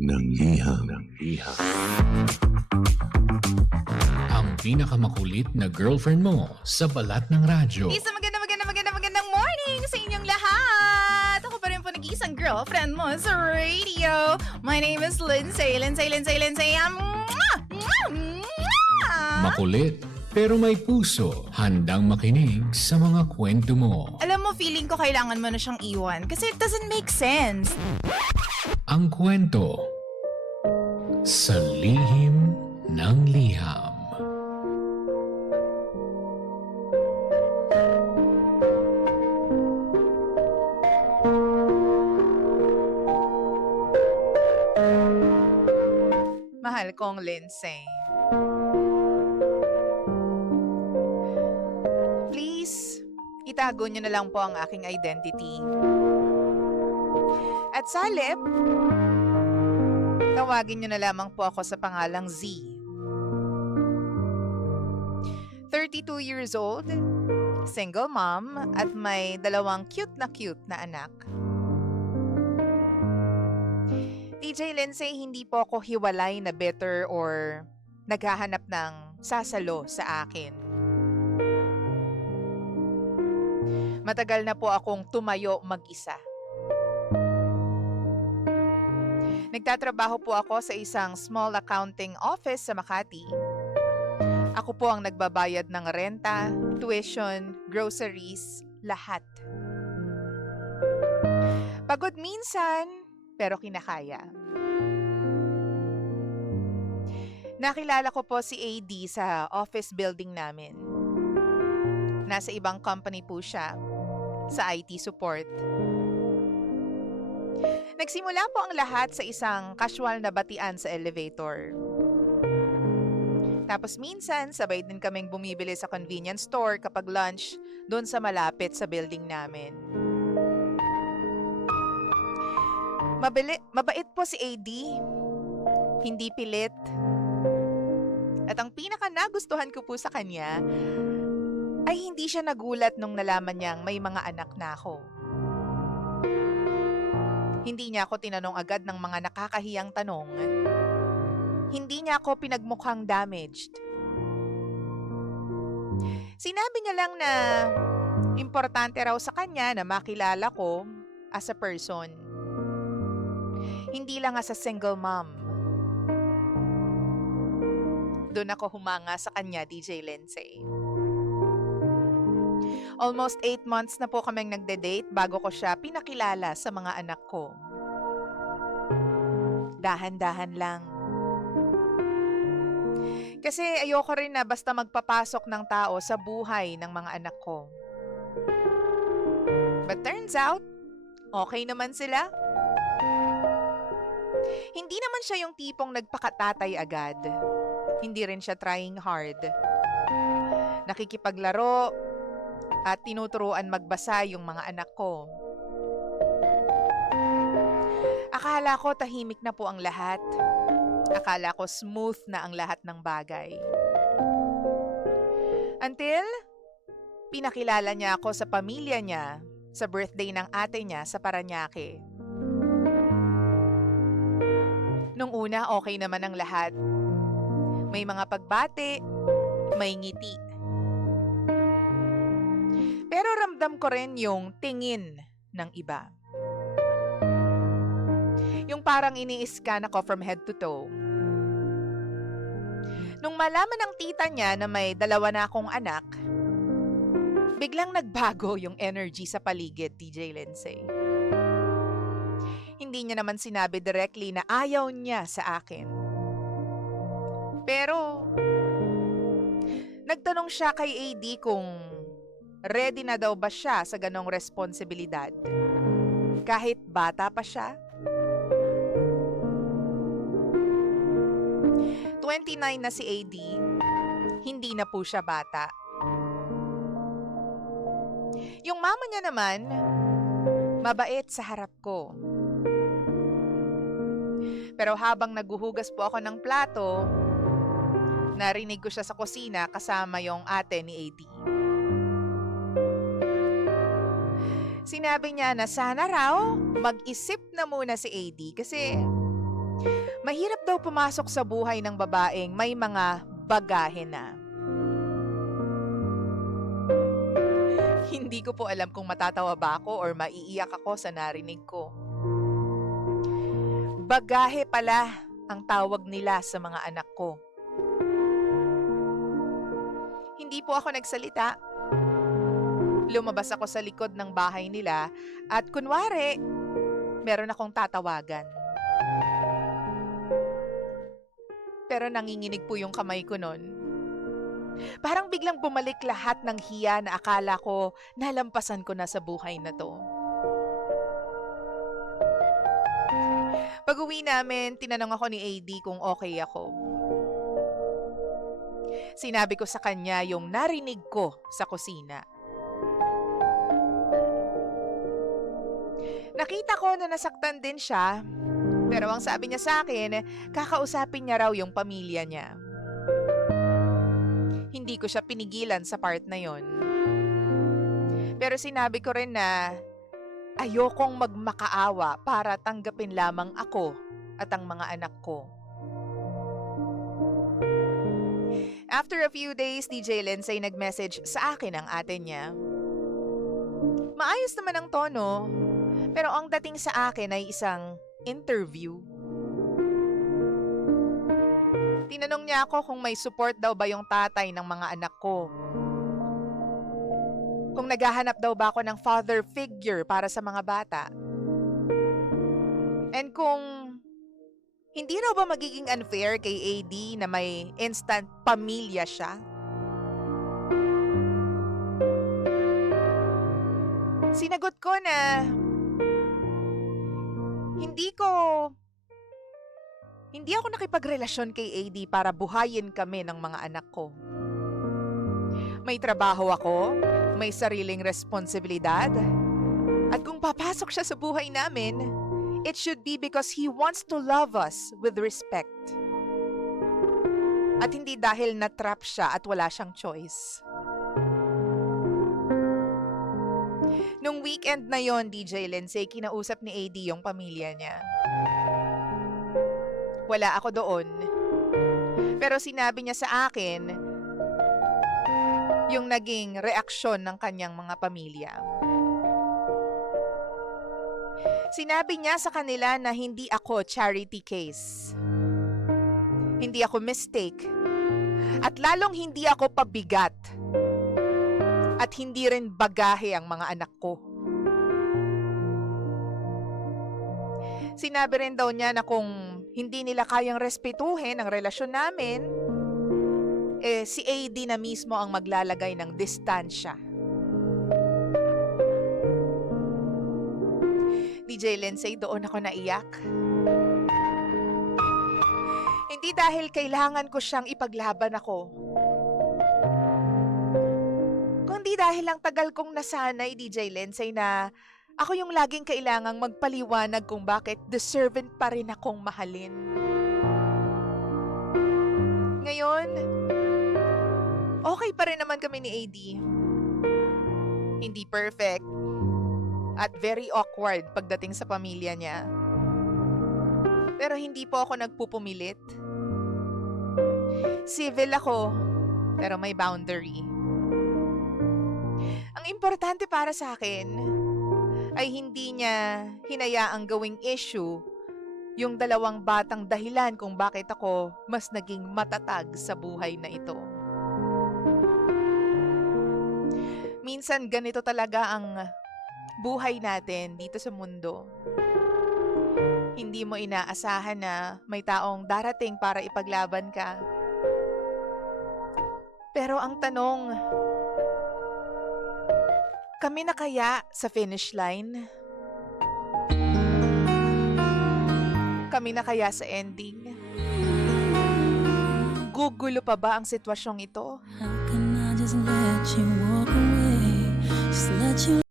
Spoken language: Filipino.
ng liham. Ang pinakamakulit na girlfriend mo sa balat ng radyo. Isang magandang morning sa inyong lahat! Ako pa rin po nag-iisang girlfriend mo sa radio. My name is Lindsay. Makulit pero may puso, handang makinig sa mga kwento mo. Alam mo, feeling ko kailangan mo na siyang iwan kasi it doesn't make sense. Ang kwento sa lihim ng liham. Mahal kong Lindsay. Please, itago niyo na lang po ang aking identity. At sa halip, tawagin niyo na lamang po ako sa pangalang Z. 32 years old, single mom, at may dalawang cute na anak. DJ Lindsay, hindi po ako hiwalay na bitter or naghahanap ng sasalo sa akin. Matagal na po akong tumayo mag-isa. Nagtatrabaho po ako sa isang small accounting office sa Makati. Ako po ang nagbabayad ng renta, tuition, groceries, lahat. Pagod minsan, pero kinakaya. Nakilala ko po si AD sa office building namin. Nasa ibang company po siya, sa IT support. Nagsimula po ang lahat sa isang casual na batian sa elevator. Tapos minsan, sabay din kaming bumibili sa convenience store kapag lunch doon sa malapit sa building namin. Mabait po si AD, hindi pilit. At ang pinaka nagustuhan ko po sa kanya ay hindi siya nagulat nung nalaman niyang may mga anak na ako. Hindi niya ako tinanong agad ng mga nakakahiyang tanong. Hindi niya ako pinagmukhang damaged. Sinabi niya lang na importante raw sa kanya na makilala ko as a person. Hindi lang as a single mom. Doon ako humanga sa kanya, DJ Lindsay. Almost 8 months na po kaming nagde-date bago ko siya pinakilala sa mga anak ko. Dahan-dahan lang. Kasi ayoko rin na basta magpapasok ng tao sa buhay ng mga anak ko. But turns out, okay naman sila. Hindi naman siya yung tipong nagpakatatay agad. Hindi rin siya trying hard. Nakikipaglaro at tinuturuan magbasa yung mga anak ko. Akala ko tahimik na po ang lahat. Akala ko smooth na ang lahat ng bagay. Until, pinakilala niya ako sa pamilya niya sa birthday ng ate niya sa Parañaque. Nung una, okay naman ang lahat. May mga pagbati, may ngiti. Pero ramdam ko rin yung tingin ng iba. Yung parang ini-scan ako from head to toe. Nung malaman ng tita niya na may 2 na akong anak, biglang nagbago yung energy sa paligid, DJ Lindsay. Hindi niya naman sinabi directly na ayaw niya sa akin. Pero, nagtanong siya kay AD kung ready na daw ba siya sa ganong responsibilidad. Kahit bata pa siya. 29 na si AD, hindi na po siya bata. Yung mama niya naman, mabait sa harap ko. Pero habang naguhugas po ako ng plato, narinig ko siya sa kusina kasama yung ate ni AD. Sinabi niya na sana raw mag-isip na muna si AD kasi Mahirap daw pumasok sa buhay ng babaeng may mga bagahe na. Hindi ko po alam kung matatawa ba ako or maiiyak ako sa narinig ko. Bagahe pala ang tawag nila sa mga anak ko. Hindi po ako nagsalita. Lumabas ako sa likod ng bahay nila at kunwari, meron akong tatawagan. Pero nanginginig po yung kamay ko nun. Parang biglang bumalik lahat ng hiya na akala ko nalampasan ko na sa buhay na to. Pag-uwi namin, tinanong ako ni AD kung okay ako. Sinabi ko sa kanya yung narinig ko sa kusina. Nakita ko na nasaktan din siya, pero ang sabi niya sa akin, kakausapin niya raw yung pamilya niya. Hindi ko siya pinigilan sa part na yon. Pero sinabi ko rin na ayokong magmakaawa para tanggapin lamang ako at ang mga anak ko. After a few days, DJ Lindsay nag-message sa akin ang ate niya. Maayos naman ang tono, pero ang dating sa akin ay isang interview. Tinanong niya ako kung may support daw ba yung tatay ng mga anak ko. Kung naghahanap daw ba ako ng father figure para sa mga bata. And kung hindi raw ba magiging unfair kay AD na may instant pamilya siya? Sinagot ko na hindi ako nakipagrelasyon kay AD para buhayin kami ng mga anak ko. May trabaho ako, may sariling responsibilidad, at kung papasok siya sa buhay namin, it should be because he wants to love us with respect. At hindi dahil na-trap siya at wala siyang choice. Nung weekend na yon, DJ Lindsay, kinausap ni AD yung pamilya niya. Wala ako doon. Pero sinabi niya sa akin yung naging reaksyon ng kanyang mga pamilya. Sinabi niya sa kanila na hindi ako charity case. Hindi ako mistake. At lalong hindi ako pabigat. At hindi rin bagahe ang mga anak ko. Sinabi rin daw niya na kung hindi nila kayang respetuhin ang relasyon namin, si AD na mismo ang maglalagay ng distansya. DJ Lindsay, doon ako naiyak. Hindi dahil kailangan ko siyang ipaglaban ako. Kundi dahil ang tagal kong nasanay, DJ Lindsay, na ako yung laging kailangang magpaliwanag kung bakit deserving pa rin akong mahalin. Ngayon, okay pa rin naman kami ni AD. Hindi perfect at very awkward pagdating sa pamilya niya. Pero hindi po ako nagpupumilit. Civil ako, pero may boundary. Ang importante para sa akin ay hindi niya hinayaang gawing issue yung dalawang batang dahilan kung bakit ako mas naging matatag sa buhay na ito. Minsan ganito talaga ang buhay natin dito sa mundo. Hindi mo inaasahan na may taong darating para ipaglaban ka. Pero ang tanong, kami na kaya sa finish line? Kami na kaya sa ending? Gugulo pa ba ang sitwasyong ito? How can I just let you walk away? Just let you